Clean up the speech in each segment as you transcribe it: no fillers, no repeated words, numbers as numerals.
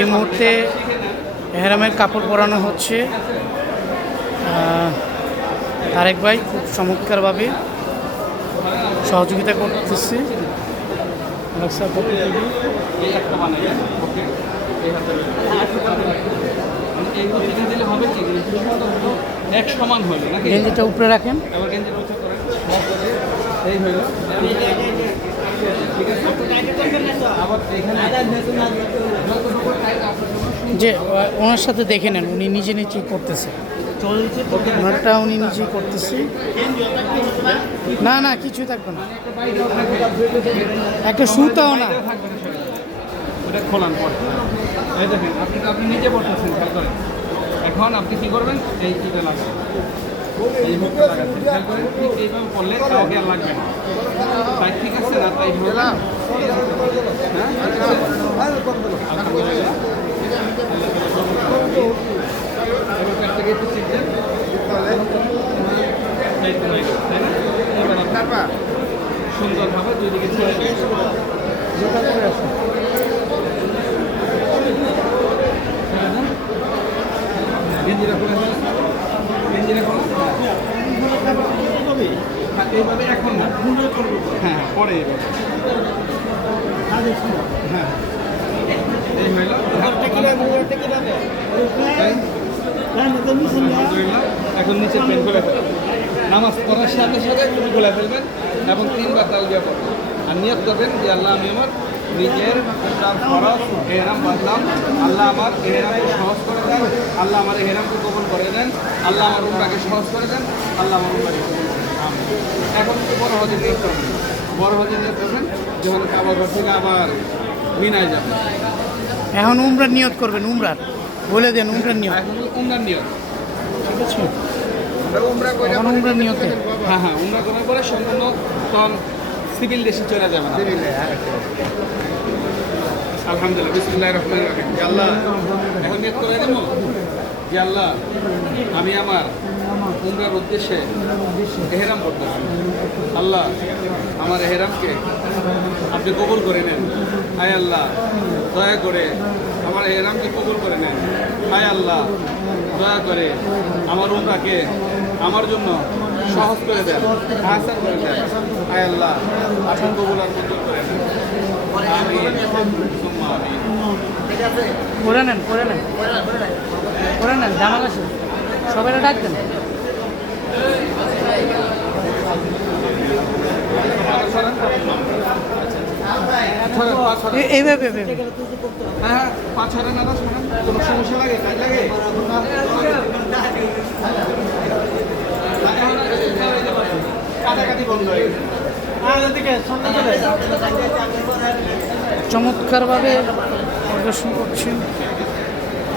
এই মুহূর্তে এহরামের কাপড় পরানো হচ্ছে। তারেক ভাই খুব চমৎকারভাবে সহযোগিতা করতেছে। এক সমান হলো নাকি? গেঞ্জিটা উপরে রাখেন। এই হলো যে ওনার সাথে দেখে নেন, উনি নিজে নিজেই করতেছে, ওনারটা উনি নিজেই করতেছে। না না কিছুই থাকবে না, একটা সুতাও না। ওটা খোলান পরে। এই দেখেন আপনি নিজে পড়তেছেন, খেয়াল করেন। এখন আপনি কি করবেন, এই ইটা লাগাবেন, এই মুখটা লাগাচ্ছেন, খেয়াল করেন। ঠিক এইভাবে পড়লে কাউকে আর লাগবে না। তাই ঠিক আছে না? তাই হবে না? সুন্দরভাবে দুই দিকে ছেড়ে গেঞ্জিরা খুলে গেঞ্জিরা খোলা। এইভাবে এখন না, হ্যাঁ পরে এইভাবে। হ্যাঁ এই হইল। এখন নিচে পেন করে ফেলবেন, নামাজ পড়ার সাথে সাথে তুমি খুলে ফেলবেন এবং 3 বার তাওবিয়া পড়বেন। আর নিয়ত করবেন যে আল্লাহ আমি আমার নিজের ফরজ এহরাম বাঁধলাম, আল্লাহ আমার এহরামকে সহজ করে দেন, আল্লাহ আমার এহরামকে কবুল করে দেন, আল্লাহ আমার উমরাকে সহজ করে দেন, আল্লাহ আমার উমরাকে কবুল করে দেন। এখন একটু বড় হজে নিয়ত করবেন, বড় হজে নিয়ত করবেন যখন কাবা ঘর থেকে আবার মিনায় যাবেন। এখন উমরার নিয়ত করবেন, উমরার বলে দেন, উমরার নিয়ত। এখন উমরার নিয়ত, ঠিক আছে, উমরা করে উমরার নিয়তে। হ্যাঁ হ্যাঁ, উমরা করার পরে সম্পূর্ণ তখন সিভিল দেশে চলে যাবে না। আলহামদুলিল্লাহ, বিসমিল্লাহির রহমানির রহিম। যে আল্লাহ, এখন নিয়ত করে দেব যে আল্লাহ আমি আমার উমরার উদ্দেশ্যে এহরাম করতেছি। আল্লাহ আমার এহরামকে আপনি কবুল করে নেন। হায় আল্লাহ দয়া করে আমার এহরামকে কবুল করে নেন। হায় আল্লাহ দয়া করে আমার উমরাকে আমার জন্য সহজ করে দেন, আসান করে দেন। হায় আল্লাহ আপনি কবুল আর মঞ্জুর করে নেন। করে নেন, করে নেন, করে নেন, জামাল আছে, সবাই ডাক দেন। এইভাবে হ্যাঁ 5-6 না 10 কোনো সমস্যা লাগে, কাজ লাগে। কাটাকাটি বন্ধ হয়ে গেছে। চমৎকারভাবে প্রদর্শন করছেন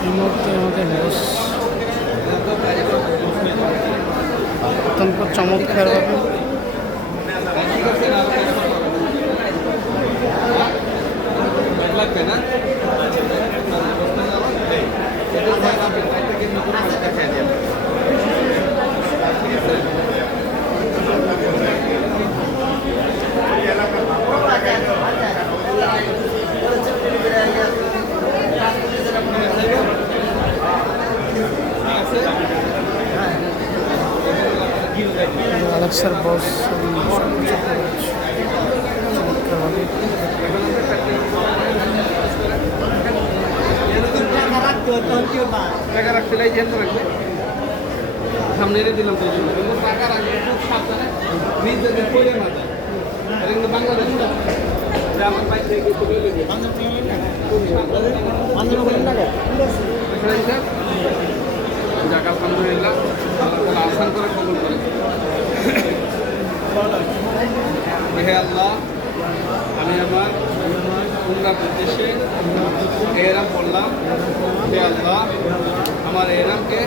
এই মুহূর্তে আমাদের বস, অত্যন্ত চমৎকারভাবে। লাগবে না আলেক্সার বস চমৎকারভাবে। টাকা রাখতে লাই যেন রাখবে, সামনে এনে দিলাম তো জন্য। কিন্তু টাকা রাখবে খুব সাবধানে, নিজ যদি পড়ে না যায়। এটা কিন্তু বাংলাদেশ না, আমার বাইক থেকে তুলে নেবে। যাক আলহামদুলিল্লাহ, আল্লাহ তাআলা আসান করে কবুল করে। হে আল্লাহ আমি আমার উমরার উদ্দেশ্যে এহরাম করলাম। হে আল্লাহ আমার এহরামকে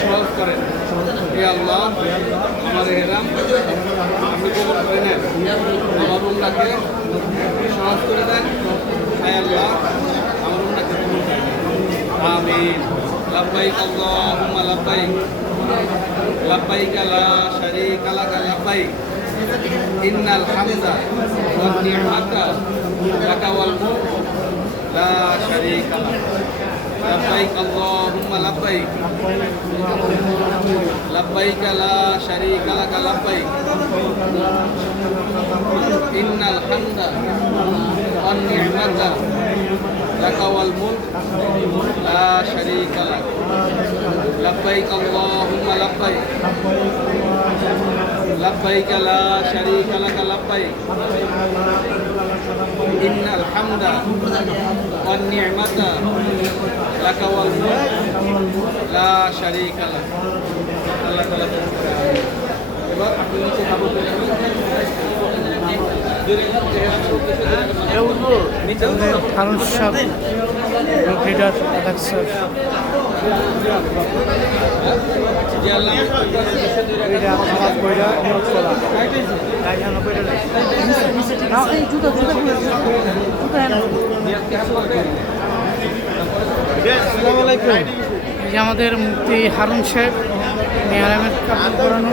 সহজ করেন। হে আল্লাহ আমার এহরাম আপনি কবুল করে নেন, আমার উমরাকে সহজ করে দেন। হে আল্লাহ আমার উমরাকে কবুল করে নেন। আমিন। লাব্বাইক আল্লাহুম্মা লাব্বাইক, লাব্বাইক লা শারীকা লাক লাব্বাইক, ইন্নাল হামদা ওয়ান নি'মাতা লাকা ওয়াল মুলক لا شريك لك لبيك اللهم لبيك لبيك لا شريك لك لبيك إن الحمد والنعمة لك والملك لا شريك لك لبيك اللهم لبيك لبيك لا شريك لك لبيك إن الحمد والنعمة لك والملك لا شريك لك আল্লাহ তাআলা এবার আপনি নিচে খাবো হারুন সাহেব লিডার অ্যালেক্সার এই যে আমাদের মুফতি হারুন সাহেব মেহরামের কাপড় পরানো